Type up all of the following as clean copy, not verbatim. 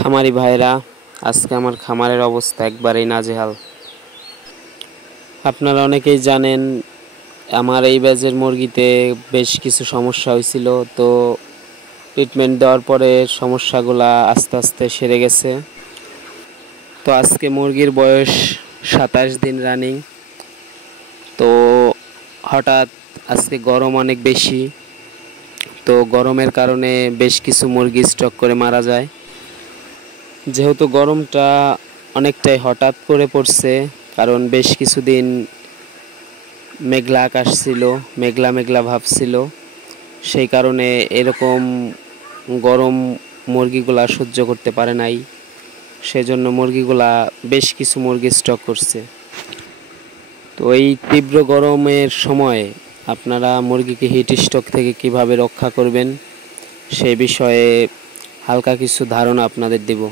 খামারি ভাইরা, আজকে আমার খামারের অবস্থা একবারেই নাজেহাল। আপনারা অনেকেই জানেন আমার এই ব্যাচের মুরগিতে বেশ কিছু সমস্যা হয়েছিল, তো ট্রিটমেন্ট দেওয়ার পরে সমস্যাগুলা আস্তে আস্তে সেরে গেছে। তো আজকে মুরগির বয়স 27 দিন রানিং। তো হঠাৎ আজকে গরম অনেক বেশি, তো গরমের কারণে বেশ কিছু মুরগি স্ট্রোক করে মারা যায়। যেহেতু গরমটা অনেকটাই হঠাৎ করে পড়ছে, কারণ বেশ কিছুদিন মেঘলা আকাশ ছিল, মেঘলা মেঘলা ভাব ছিল, সেই কারণে এরকম গরম মুরগিগুলা সহ্য করতে পারে নাই, সেজন্য মুরগিগুলা বেশ কিছু মুরগি স্ট্রোক করছে। তো এই তীব্র গরমের সময় আপনারা মুরগিকে হিট স্ট্রোক থেকে কিভাবে রক্ষা করবেন সে বিষয়ে হালকা কিছু ধারণা আপনাদের দেব।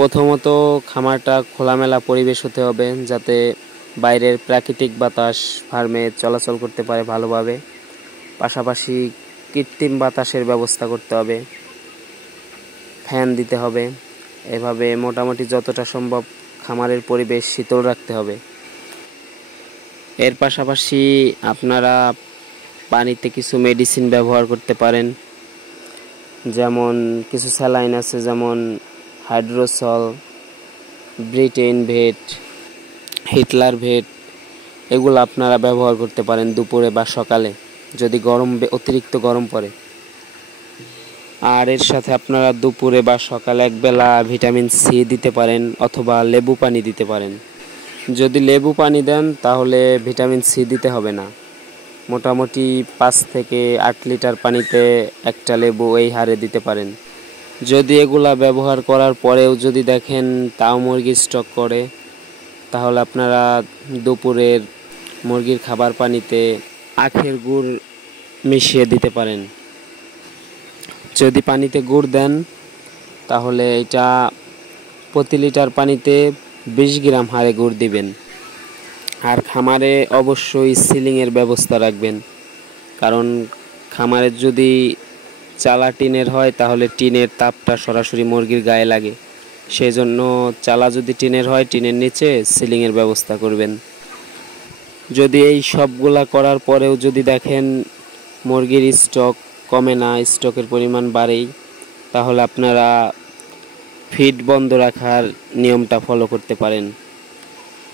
প্রথমত, খামারটা খোলামেলা পরিবেশ হতে হবে, যাতে বাইরের প্রাকৃতিক বাতাস ফার্মে চলাচল করতে পারে ভালোভাবে। পাশাপাশি কৃত্রিম বাতাসের ব্যবস্থা করতে হবে, ফ্যান দিতে হবে। এভাবে মোটামুটি যতটা সম্ভব খামারের পরিবেশ শীতল রাখতে হবে। এর পাশাপাশি আপনারা পানিতে কিছু মেডিসিন ব্যবহার করতে পারেন, যেমন কিছু স্যালাইন আছে, যেমন হাইড্রোসল, ব্রিটেন ভেট, হিটলার ভেট, এগুলো আপনারা ব্যবহার করতে পারেন দুপুরে বা সকালে যদি অতিরিক্ত গরম পড়ে। আর এর সাথে আপনারা দুপুরে বা সকালে একবেলা ভিটামিন সি দিতে পারেন, অথবা লেবু পানি দিতে পারেন। যদি লেবু পানি দেন তাহলে ভিটামিন সি দিতে হবে না। মোটামুটি 5 থেকে 8 লিটার পানিতে একটা লেবু এই হারে দিতে পারেন। যদি এগুলা ব্যবহার করার পরেও যদি দেখেন তাও মুরগি স্ট্রোক করে, তাহলে আপনারা দুপুরের মুরগির খাবার পানিতে আখের গুড় মিশিয়ে দিতে পারেন। যদি পানিতে গুড় দেন তাহলে এটা প্রতি লিটার পানিতে 20 গ্রাম হারে গুড় দিবেন। আর খামারে অবশ্যই সিলিংয়ের ব্যবস্থা রাখবেন, কারণ খামারের যদি চালা টিনের হয় তাহলে টিনের তাপটা সরাসরি মুরগির গায়ে লাগে। সেই জন্য চালা যদি টিনের হয়, টিনের নিচে সিলিংয়ের ব্যবস্থা করবেন। যদি এই সবগুলা করার পরেও যদি দেখেন মুরগির স্টক কমে না, স্টকের পরিমাণ বাড়েই, তাহলে আপনারা ফিড বন্ধ রাখার নিয়মটা ফলো করতে পারেন।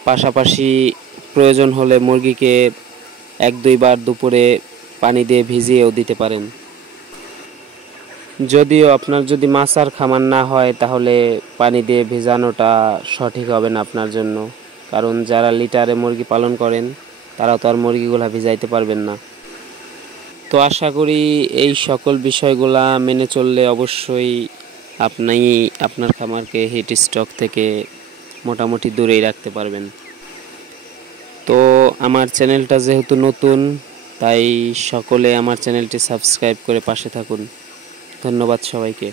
পাশাপাশি প্রয়োজন হলে মুরগিকে 1-2 বার দুপুরে পানি দিয়ে ভিজিয়েও দিতে পারেন। যদিও আপনার যদি মাছার খামার না হয় তাহলে পানি দিয়ে ভেজানোটা সঠিক হবে না আপনার জন্য, কারণ যারা লিটারে মুরগি পালন করেন তারা তো আর মুরগিগুলা ভিজাইতে পারবেন না। তো আশা করি এই সকল বিষয়গুলা মেনে চললে অবশ্যই আপনি আপনার খামারকে হিট স্ট্রোক থেকে মোটামুটি দূরেই রাখতে পারবেন। তো আমার চ্যানেলটা যেহেতু নতুন, তাই সকলে আমার চ্যানেলটি সাবস্ক্রাইব করে পাশে থাকুন। ধন্যবাদ সবাইকে।